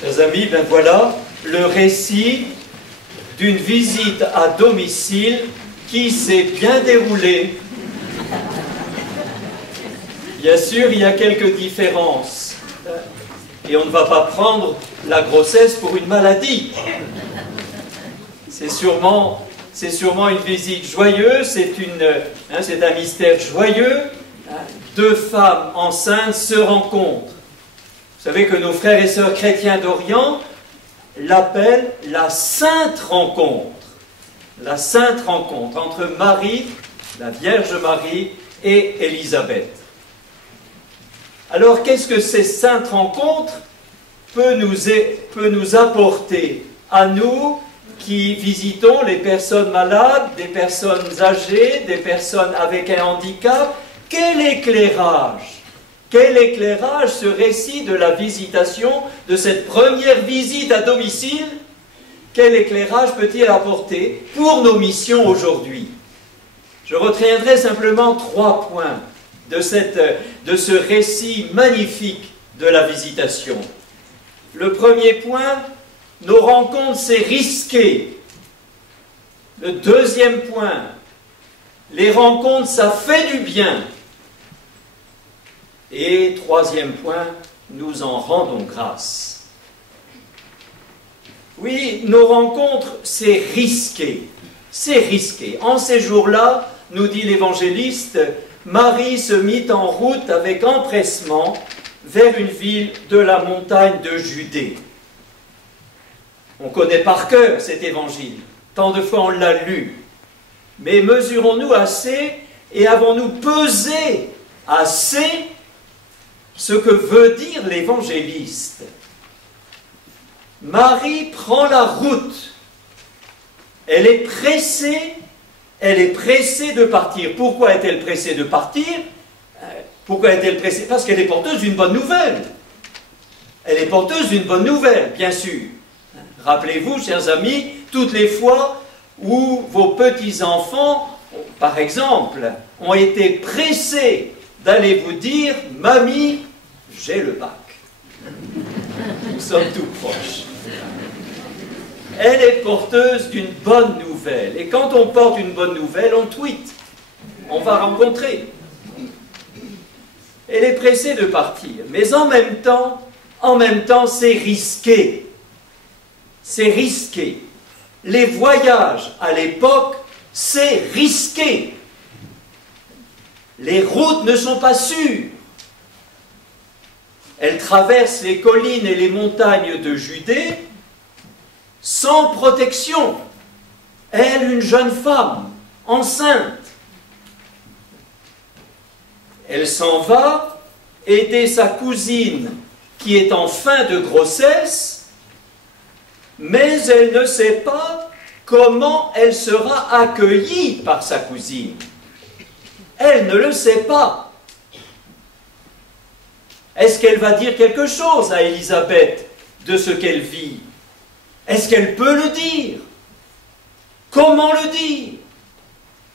Chers amis, ben voilà le récit d'une visite à domicile qui s'est bien déroulée. Bien sûr, il y a quelques différences. Et on ne va pas prendre la grossesse pour une maladie. C'est sûrement une visite joyeuse, c'est un mystère joyeux. Deux femmes enceintes se rencontrent. Vous savez que nos frères et sœurs chrétiens d'Orient l'appellent la Sainte Rencontre. La Sainte Rencontre entre Marie, la Vierge Marie, et Élisabeth. Alors, qu'est-ce que ces saintes rencontres peut nous apporter à nous qui visitons les personnes malades, des personnes âgées, des personnes avec un handicap? Quel éclairage ce récit de la visitation, de cette première visite à domicile, quel éclairage peut-il apporter pour nos missions aujourd'hui? Je retiendrai simplement 3 points de ce récit magnifique de la visitation. Le premier point, nos rencontres, c'est risqué. Le deuxième point, les rencontres, ça fait du bien. Et troisième point, nous en rendons grâce. Oui, nos rencontres, c'est risqué. C'est risqué. En ces jours-là, nous dit l'évangéliste, Marie se mit en route avec empressement vers une ville de la montagne de Judée. On connaît par cœur cet évangile. Tant de fois on l'a lu. Mais mesurons-nous assez et avons-nous pesé assez ce que veut dire l'évangéliste? Marie prend la route. Elle est pressée de partir. Pourquoi est-elle pressée de partir? Pourquoi est-elle pressée? Parce qu'elle est porteuse d'une bonne nouvelle. Elle est porteuse d'une bonne nouvelle, bien sûr. Rappelez-vous, chers amis, toutes les fois où vos petits-enfants, par exemple, ont été pressés d'aller vous dire « Mamie, j'ai le bac ». Nous sommes tout proches. Elle est porteuse d'une bonne nouvelle. Et quand on porte une bonne nouvelle, on tweet. On va rencontrer. Elle est pressée de partir. Mais en même temps, c'est risqué. C'est risqué. Les voyages à l'époque, c'est risqué. Les routes ne sont pas sûres. Elle traverse les collines et les montagnes de Judée sans protection. Elle, une jeune femme, enceinte. Elle s'en va aider sa cousine qui est en fin de grossesse, mais elle ne sait pas comment elle sera accueillie par sa cousine. Elle ne le sait pas. Est-ce qu'elle va dire quelque chose à Élisabeth de ce qu'elle vit? Est-ce qu'elle peut le dire? Comment le dire?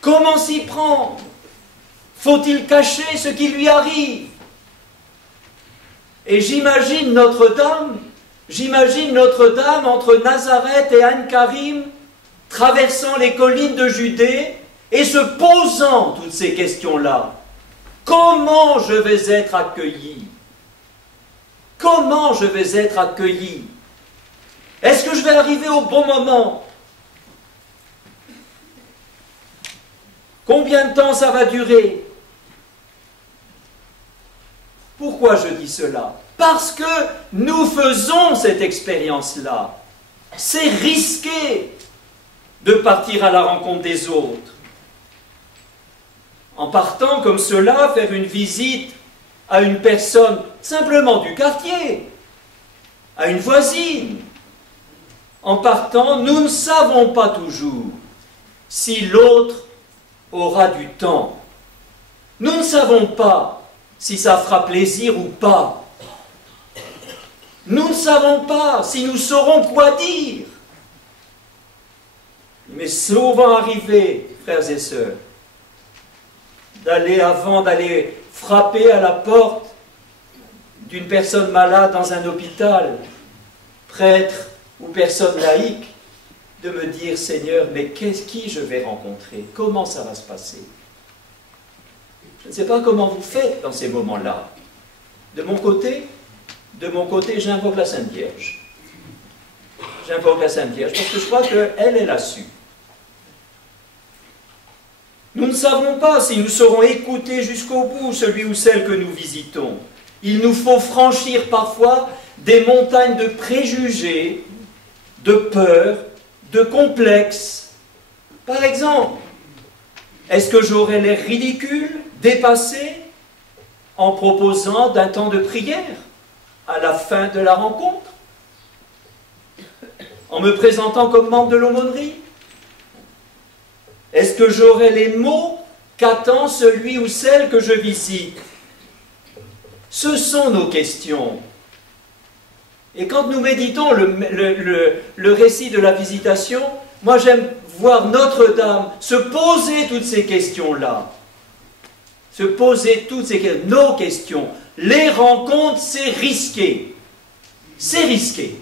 Comment s'y prendre? Faut-il cacher ce qui lui arrive? Et j'imagine Notre-Dame entre Nazareth et Anne-Karim, traversant les collines de Judée et se posant toutes ces questions-là. Comment je vais être accueilli? Comment je vais être accueilli? Est-ce que je vais arriver au bon moment? Combien de temps ça va durer? Pourquoi je dis cela? Parce que nous faisons cette expérience-là. C'est risqué de partir à la rencontre des autres. En partant comme cela, faire une visite à une personne simplement du quartier, à une voisine. En partant, nous ne savons pas toujours si l'autre aura du temps. Nous ne savons pas si ça fera plaisir ou pas. Nous ne savons pas si nous saurons quoi dire. Il m'est souvent arrivé, frères et sœurs, avant d'aller frapper à la porte d'une personne malade dans un hôpital, prêtre ou personne laïque, de me dire, Seigneur, mais qui je vais rencontrer? Comment ça va se passer? Je ne sais pas comment vous faites dans ces moments-là. De mon côté, j'invoque la Sainte Vierge. J'invoque la Sainte Vierge parce que je crois qu'elle, elle a su. Nous ne savons pas si nous saurons écouter jusqu'au bout celui ou celle que nous visitons. Il nous faut franchir parfois des montagnes de préjugés, de peurs, de complexes. Par exemple, est-ce que j'aurais l'air ridicule, dépassé, en proposant d'un temps de prière à la fin de la rencontre? En me présentant comme membre de l'aumônerie? Est-ce que j'aurai les mots qu'attend celui ou celle que je visite? Ce sont nos questions. Et quand nous méditons le récit de la visitation, moi j'aime voir Notre-Dame se poser toutes ces questions-là. Se poser toutes ces questions, nos questions. Les rencontres, c'est risqué. C'est risqué.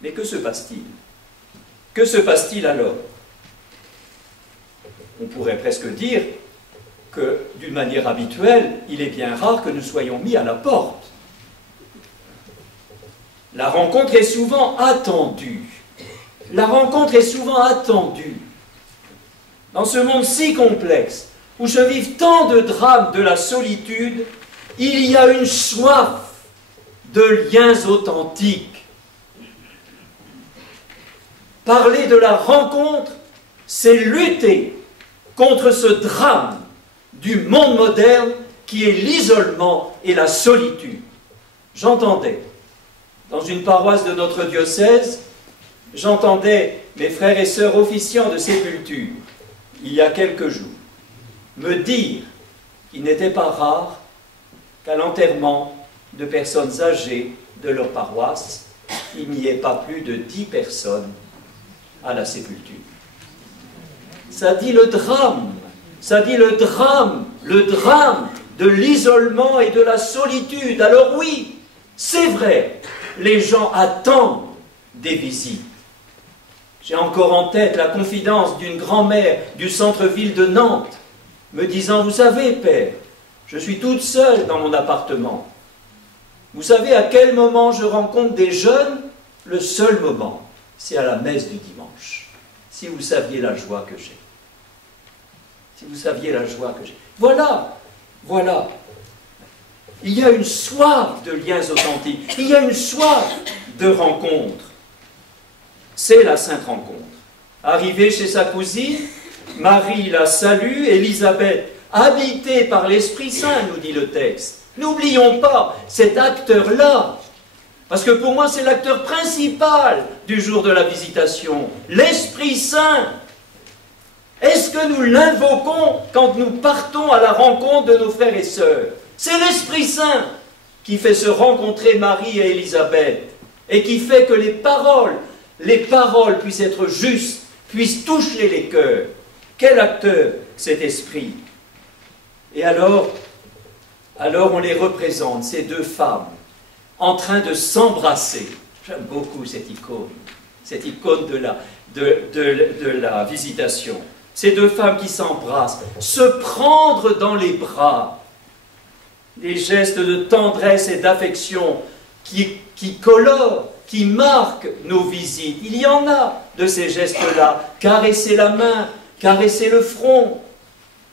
Mais que se passe-t-il? Que se passe-t-il alors? On pourrait presque dire que, d'une manière habituelle, il est bien rare que nous soyons mis à la porte. La rencontre est souvent attendue. La rencontre est souvent attendue. Dans ce monde si complexe, où se vivent tant de drames de la solitude, il y a une soif de liens authentiques. Parler de la rencontre, c'est lutter contre ce drame du monde moderne qui est l'isolement et la solitude. J'entendais, dans une paroisse de notre diocèse, j'entendais mes frères et sœurs officiants de sépulture, il y a quelques jours, me dire qu'il n'était pas rare qu'à l'enterrement de personnes âgées de leur paroisse, il n'y ait pas plus de 10 personnes à la sépulture. Ça dit le drame de l'isolement et de la solitude. Alors oui, c'est vrai, les gens attendent des visites. J'ai encore en tête la confidence d'une grand-mère du centre-ville de Nantes, me disant, vous savez, père, je suis toute seule dans mon appartement. Vous savez à quel moment je rencontre des jeunes? Le seul moment, c'est à la messe du dimanche. Si vous saviez la joie que j'ai. Si vous saviez la joie que j'ai. Voilà, voilà. Il y a une soif de liens authentiques. Il y a une soif de rencontres. C'est la sainte rencontre. Arrivée chez sa cousine, Marie la salue, Élisabeth, habitée par l'Esprit Saint, nous dit le texte. N'oublions pas cet acteur-là, parce que pour moi c'est l'acteur principal du jour de la visitation, l'Esprit Saint. Est-ce que nous l'invoquons quand nous partons à la rencontre de nos frères et sœurs? C'est l'Esprit Saint qui fait se rencontrer Marie et Élisabeth, et qui fait que les paroles puissent être justes, puissent toucher les cœurs. Quel acteur, cet esprit? Et alors on les représente, ces deux femmes, en train de s'embrasser. J'aime beaucoup cette icône de la visitation. Ces deux femmes qui s'embrassent, se prendre dans les bras, les gestes de tendresse et d'affection qui colorent, qui marquent nos visites. Il y en a de ces gestes-là. Caresser la main, caresser le front,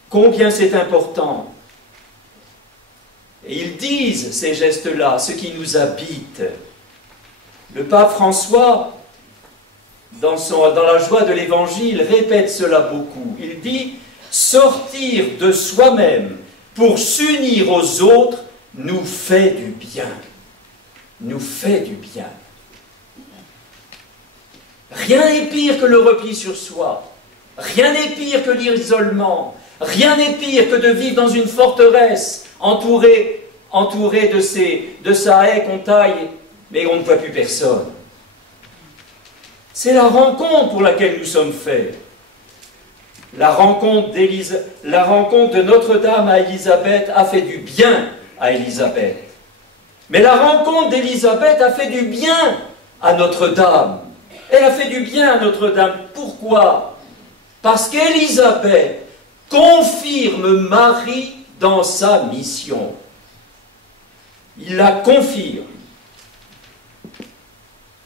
combien c'est important. Et ils disent, ces gestes-là, ce qui nous habite. Le pape François, dans la joie de l'Évangile, répète cela beaucoup. Il dit, sortir de soi-même pour s'unir aux autres nous fait du bien. Nous fait du bien. Rien n'est pire que le repli sur soi. Rien n'est pire que l'isolement. Rien n'est pire que de vivre dans une forteresse, entouré de sa haie qu'on taille, mais on ne voit plus personne. C'est la rencontre pour laquelle nous sommes faits. La rencontre de Notre-Dame à Élisabeth a fait du bien à Élisabeth. Mais la rencontre d'Élisabeth a fait du bien à Notre-Dame. Elle a fait du bien à Notre-Dame. Pourquoi? Parce qu'Élisabeth confirme Marie dans sa mission. Il la confirme.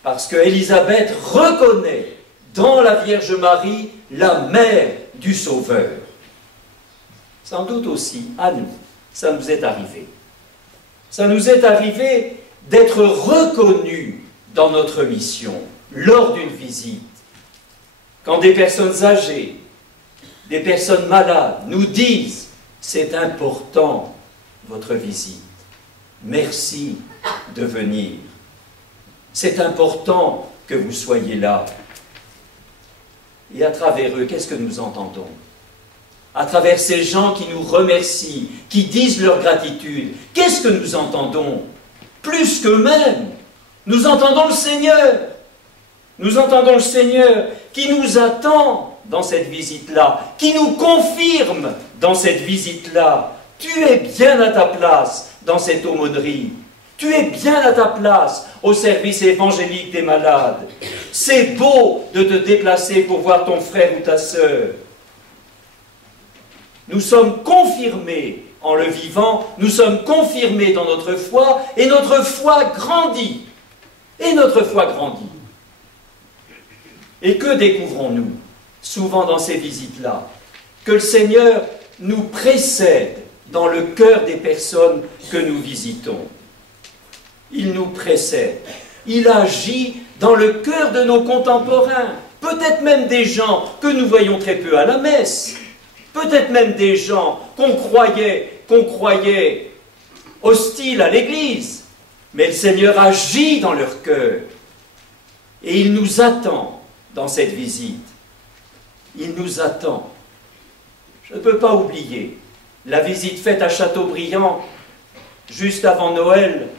Parce qu'Élisabeth reconnaît dans la Vierge Marie la mère du Sauveur. Sans doute aussi, à nous, ça nous est arrivé. Ça nous est arrivé d'être reconnus dans notre mission, lors d'une visite. Quand des personnes âgées, des personnes malades nous disent « C'est important, votre visite. Merci de venir. C'est important que vous soyez là. » Et à travers eux, qu'est-ce que nous entendons? À travers ces gens qui nous remercient, qui disent leur gratitude, qu'est-ce que nous entendons? Plus qu'eux-mêmes, nous entendons le Seigneur. Nous entendons le Seigneur qui nous attend dans cette visite-là, qui nous confirme dans cette visite-là. Tu es bien à ta place dans cette aumônerie. Tu es bien à ta place au service évangélique des malades. C'est beau de te déplacer pour voir ton frère ou ta sœur. Nous sommes confirmés en le vivant, nous sommes confirmés dans notre foi, et notre foi grandit. Et notre foi grandit. Et que découvrons-nous souvent dans ces visites-là? Que le Seigneur nous précède dans le cœur des personnes que nous visitons. Il nous précède. Il agit dans le cœur de nos contemporains. Peut-être même des gens que nous voyons très peu à la messe. Peut-être même des gens qu'on croyait hostiles à l'Église. Mais le Seigneur agit dans leur cœur. Et il nous attend dans cette visite. Il nous attend. Je ne peux pas oublier la visite faite à Châteaubriand juste avant Noël,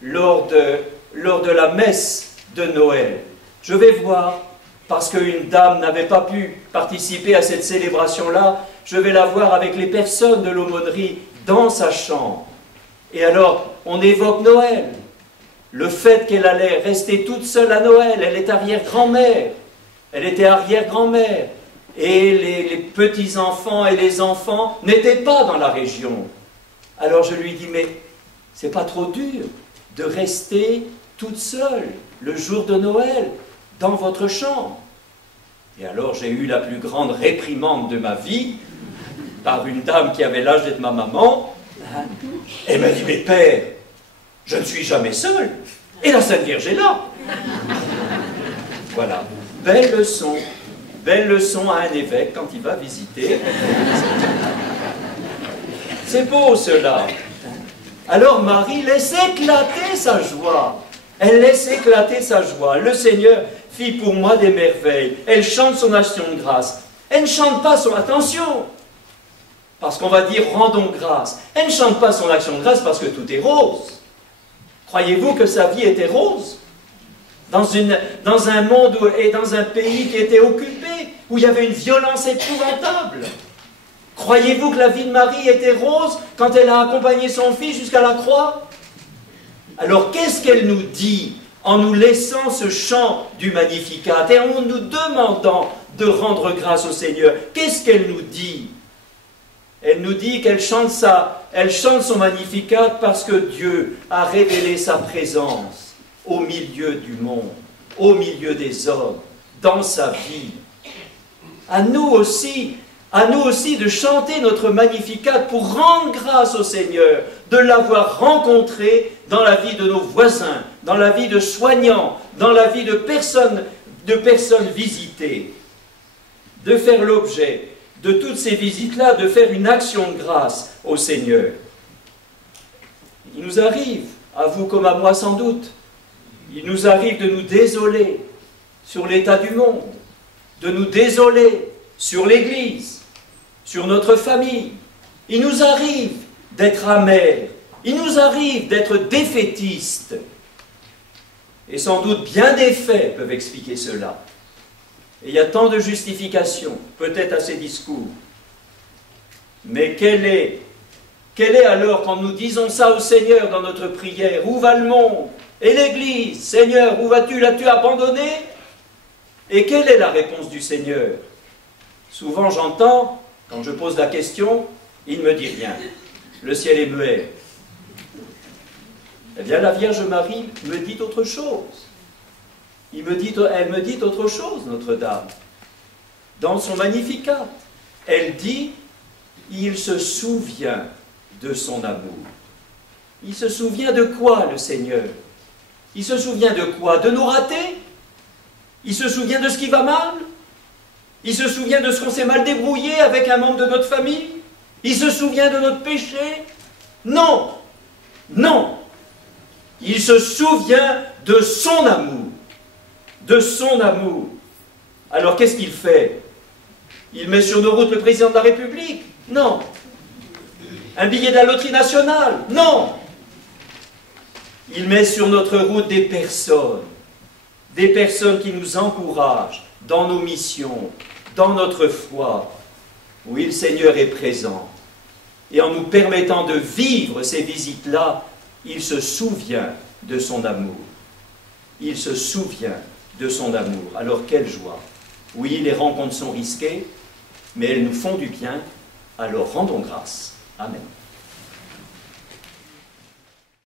lors de la messe de Noël. Je vais voir, parce qu'une dame n'avait pas pu participer à cette célébration-là, je vais la voir avec les personnes de l'aumônerie dans sa chambre. Et alors, on évoque Noël. Le fait qu'elle allait rester toute seule à Noël, elle est arrière-grand-mère. Elle était arrière-grand-mère. Et les petits-enfants et les enfants n'étaient pas dans la région. Alors je lui dis, mais c'est pas trop dur de rester toute seule le jour de Noël dans votre chambre? Et alors j'ai eu la plus grande réprimande de ma vie par une dame qui avait l'âge d'être ma maman. Elle m'a dit, mais père, je ne suis jamais seul. Et la Sainte Vierge est là. Voilà, belle leçon à un évêque quand il va visiter. C'est beau cela. Alors Marie laisse éclater sa joie. Elle laisse éclater sa joie. Le Seigneur fit pour moi des merveilles. Elle chante son action de grâce. Elle ne chante pas son... Attention, parce qu'on va dire rendons grâce. Elle ne chante pas son action de grâce parce que tout est rose. Croyez-vous que sa vie était rose? Dans un monde et dans un pays qui était occupé, où il y avait une violence épouvantable. Croyez-vous que la vie de Marie était rose quand elle a accompagné son fils jusqu'à la croix? Alors qu'est-ce qu'elle nous dit en nous laissant ce chant du Magnificat et en nous demandant de rendre grâce au Seigneur? Qu'est-ce qu'elle nous dit? Elle nous dit qu'elle chante son Magnificat parce que Dieu a révélé sa présence au milieu du monde, au milieu des hommes, dans sa vie. À nous aussi de chanter notre Magnificat pour rendre grâce au Seigneur, de l'avoir rencontré dans la vie de nos voisins, dans la vie de soignants, dans la vie de personnes visitées, de faire l'objet de toutes ces visites-là, de faire une action de grâce au Seigneur. Il nous arrive, à vous comme à moi sans doute, il nous arrive de nous désoler sur l'état du monde, de nous désoler sur l'Église, sur notre famille. Il nous arrive d'être amers, il nous arrive d'être défaitistes. Et sans doute bien des faits peuvent expliquer cela. Et il y a tant de justifications, peut-être à ces discours. Mais quelle est Quel est alors, quand nous disons ça au Seigneur dans notre prière, où va le monde et l'Église? Seigneur, où vas-tu? L'as-tu abandonné? Et quelle est la réponse du Seigneur? Souvent j'entends, quand je pose la question, il ne me dit rien. Le ciel est muet. Eh bien, la Vierge Marie me dit autre chose. Elle me dit autre chose, Notre-Dame. Dans son Magnificat, elle dit, il se souvient de son amour. Il se souvient de quoi, le Seigneur? Il se souvient de quoi? De nos ratés? Il se souvient de ce qui va mal? Il se souvient de ce qu'on s'est mal débrouillé avec un membre de notre famille? Il se souvient de notre péché? Non! Non! Il se souvient de son amour. De son amour. Alors qu'est-ce qu'il fait? Il met sur nos routes le président de la République? Non. Un billet de la loterie nationale? Non. Il met sur notre route des personnes qui nous encouragent dans nos missions, dans notre foi. Oui, le Seigneur est présent. Et en nous permettant de vivre ces visites-là, il se souvient de son amour. Il se souvient de son amour. Alors quelle joie! Oui, les rencontres sont risquées, mais elles nous font du bien, alors rendons grâce. Amen.